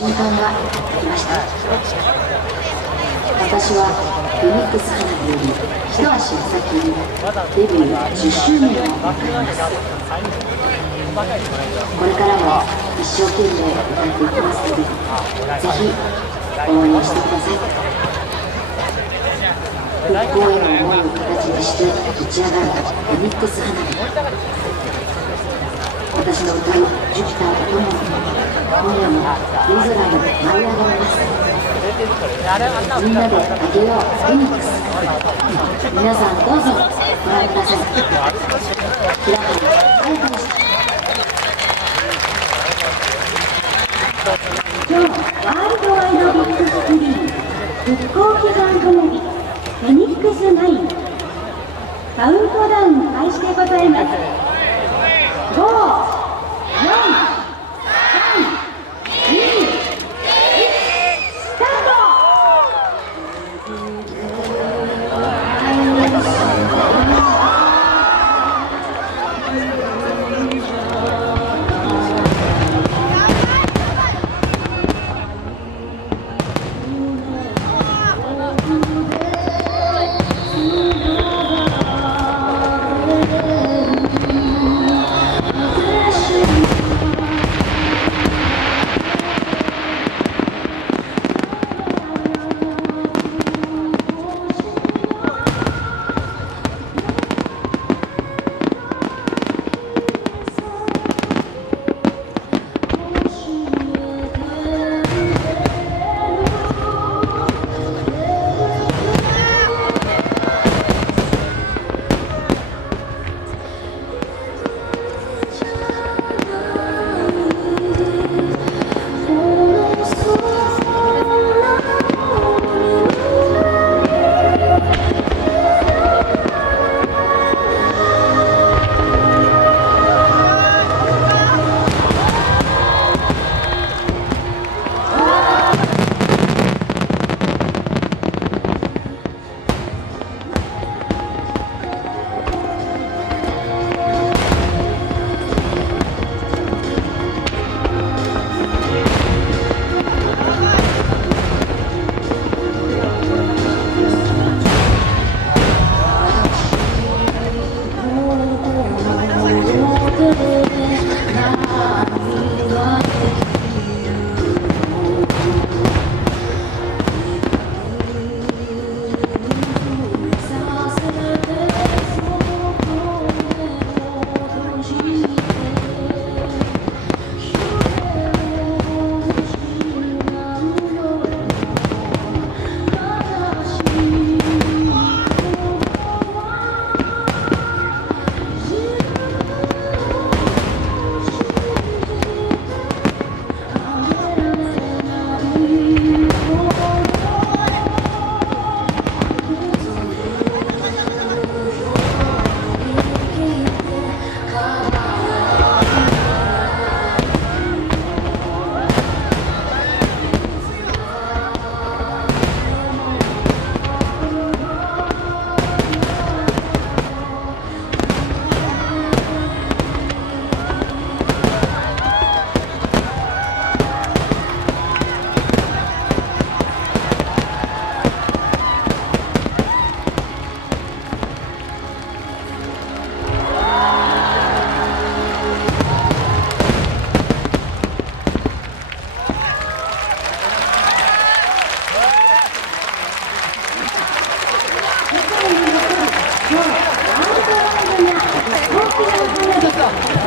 瞬間が来ました。私はフェニックス花火より一足お先にデビュー10周年を迎えます。これからも一生懸命歌っていきますので、ぜひ応援してください。復興への思いを形にして打ち上がるフェニックス花火。私の歌うジュピターとともに今夜も夜空に舞い上がります。みんなであげようフェニックス。皆さんどうぞご覧ください。平原彩香でした。今日ワールドワイドビッグスクリーン復興祈願花火フェニックス9カウントダウン開始でございます。5、4、3、2、1、スタート。今日ワールドワイドな飛行機の花火